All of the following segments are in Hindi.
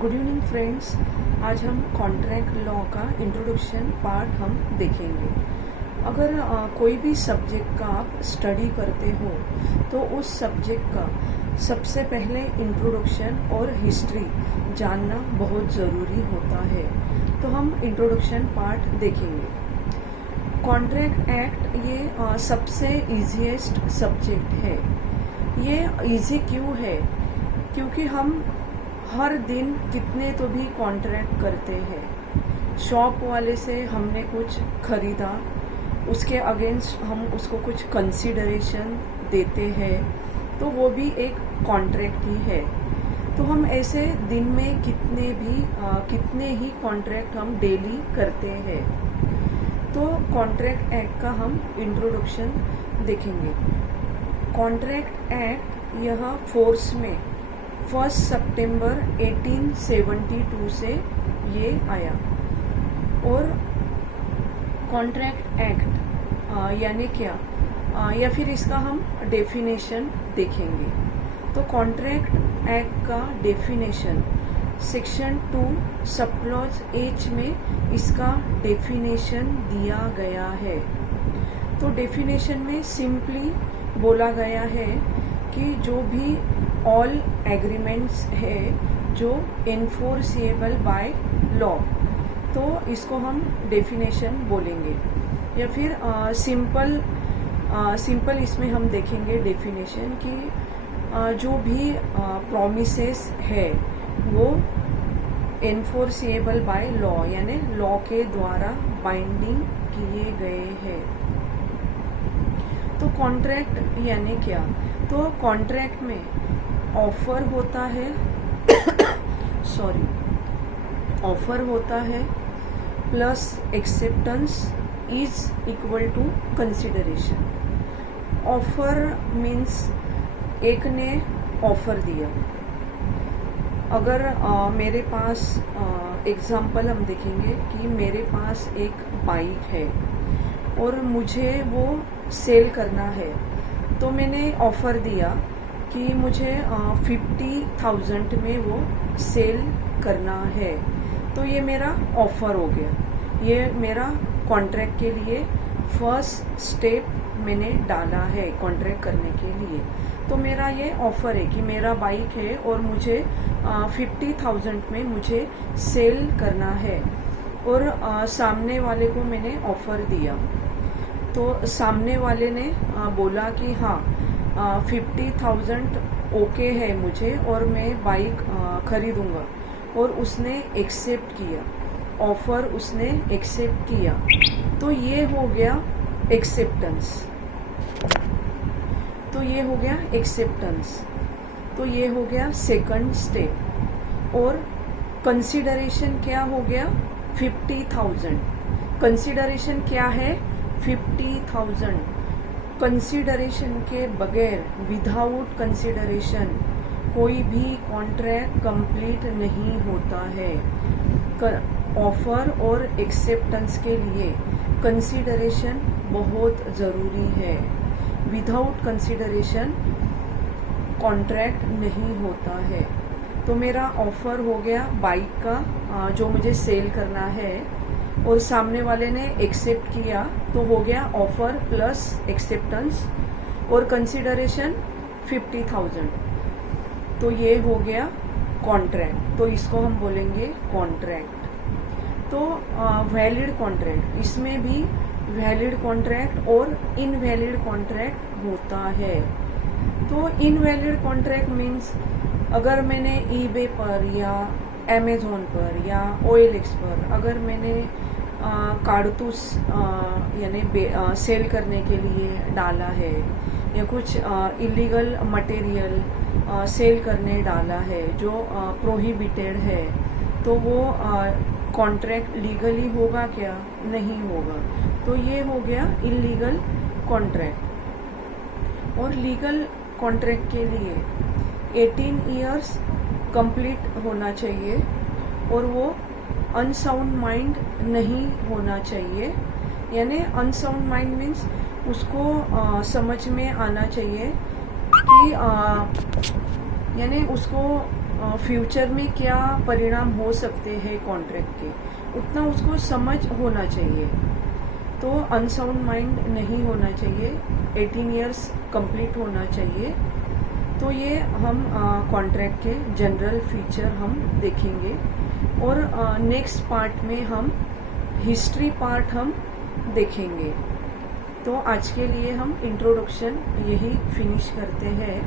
Good evening friends. आज हम कॉन्ट्रैक्ट लॉ का इंट्रोडक्शन पार्ट हम देखेंगे। अगर कोई भी सब्जेक्ट का आप स्टडी करते हो तो उस सब्जेक्ट का सबसे पहले इंट्रोडक्शन और हिस्ट्री जानना बहुत ज़रूरी होता है। तो हम इंट्रोडक्शन पार्ट देखेंगे। कॉन्ट्रैक्ट एक्ट ये सबसे ईजीएस्ट सब्जेक्ट है। ये इजी क्यों है? क्योंकि हम हर दिन कितने तो भी कॉन्ट्रैक्ट करते हैं। शॉप वाले से हमने कुछ खरीदा, उसके अगेंस्ट हम उसको कुछ कंसीडरेशन देते हैं, तो वो भी एक कॉन्ट्रैक्ट ही है। तो हम ऐसे दिन में कितने ही कॉन्ट्रैक्ट हम डेली करते हैं। तो कॉन्ट्रैक्ट एक्ट का हम इंट्रोडक्शन देखेंगे। कॉन्ट्रैक्ट एक्ट यह फोर्स में 1 सितंबर 1872 से ये आया। और कॉन्ट्रैक्ट एक्ट यानी क्या, या फिर इसका हम डेफिनेशन देखेंगे। तो कॉन्ट्रैक्ट एक्ट का definition section 2 sub clause H में इसका डेफिनेशन दिया गया है। तो डेफिनेशन में सिंपली बोला गया है कि जो भी ऑल एग्रीमेंट्स है जो एनफोर्सेबल बाय लॉ, तो इसको हम डेफिनेशन बोलेंगे। या फिर सिंपल इसमें हम देखेंगे डेफिनेशन कि जो भी प्रॉमिसेस है वो एनफोर्सेबल बाय लॉ यानी लॉ के द्वारा बाइंडिंग किए गए हैं। तो कॉन्ट्रैक्ट यानी क्या? तो कॉन्ट्रैक्ट में ऑफर होता है ऑफर होता है plus acceptance is equal to consideration. Offer means एक ने ऑफर दिया। अगर मेरे पास एग्जाम्पल हम देखेंगे कि मेरे पास एक बाइक है और मुझे वो सेल करना है, तो मैंने ऑफर दिया कि मुझे 50,000 में वो सेल करना है। तो ये मेरा ऑफर हो गया। ये मेरा कॉन्ट्रैक्ट के लिए फर्स्ट स्टेप मैंने डाला है कॉन्ट्रैक्ट करने के लिए। तो मेरा ये ऑफर है कि मेरा बाइक है और मुझे 50,000 में मुझे सेल करना है। और सामने वाले को मैंने ऑफर दिया, तो सामने वाले ने बोला कि हाँ 50,000 ओके है मुझे और मैं बाइक खरीदूंगा। और उसने एक्सेप्ट किया, ऑफर उसने एक्सेप्ट किया। तो ये हो गया एक्सेप्टेंस। तो ये हो गया सेकंड स्टेप। और कंसीडरेशन क्या हो गया? 50,000। कंसीडरेशन क्या है? 50,000। कंसीडरेशन के बगैर, विदाउट कंसीडरेशन कोई भी कॉन्ट्रैक्ट कंप्लीट नहीं होता है। ऑफर और एक्सेप्टेंस के लिए कंसीडरेशन बहुत ज़रूरी है। विदाउट कंसीडरेशन कॉन्ट्रैक्ट नहीं होता है। तो मेरा ऑफर हो गया बाइक का जो मुझे सेल करना है, और सामने वाले ने एक्सेप्ट किया, तो हो गया ऑफर प्लस एक्सेप्टेंस और कंसीडरेशन 50,000। तो ये हो गया कॉन्ट्रैक्ट। तो इसको हम बोलेंगे कॉन्ट्रैक्ट। तो वैलिड कॉन्ट्रैक्ट, इसमें भी वैलिड कॉन्ट्रैक्ट और इनवैलिड कॉन्ट्रैक्ट होता है। तो इनवैलिड कॉन्ट्रैक्ट मीन्स अगर मैंने ईबे पर या अमेज़ॉन पर या OLX पर अगर मैंने कारतूस यानी सेल करने के लिए डाला है, या कुछ इलीगल मटेरियल सेल करने डाला है जो प्रोहिबिटेड है, तो वो कॉन्ट्रैक्ट लीगली होगा क्या? नहीं होगा। तो ये हो गया इलीगल कॉन्ट्रैक्ट। और लीगल कॉन्ट्रैक्ट के लिए 18 इयर्स कंप्लीट होना चाहिए और वो अनसाउंड माइंड नहीं होना चाहिए। यानी अनसाउंड माइंड मीन्स उसको समझ में आना चाहिए कि यानी उसको फ्यूचर में क्या परिणाम हो सकते हैं कॉन्ट्रैक्ट के, उतना उसको समझ होना चाहिए। तो अनसाउंड माइंड नहीं होना चाहिए, 18 इयर्स कंप्लीट होना चाहिए। तो ये हम कॉन्ट्रैक्ट के जनरल फीचर हम देखेंगे, और नेक्स्ट पार्ट में हम हिस्ट्री पार्ट हम देखेंगे। तो आज के लिए हम इंट्रोडक्शन यही फिनिश करते हैं,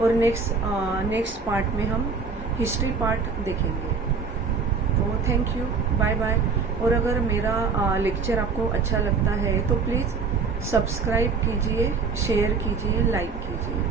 और नेक्स्ट पार्ट में हम हिस्ट्री पार्ट देखेंगे। तो थैंक यू, बाय बाय। और अगर मेरा लेक्चर आपको अच्छा लगता है तो प्लीज़ सब्सक्राइब कीजिए, शेयर कीजिए, लाइक कीजिए।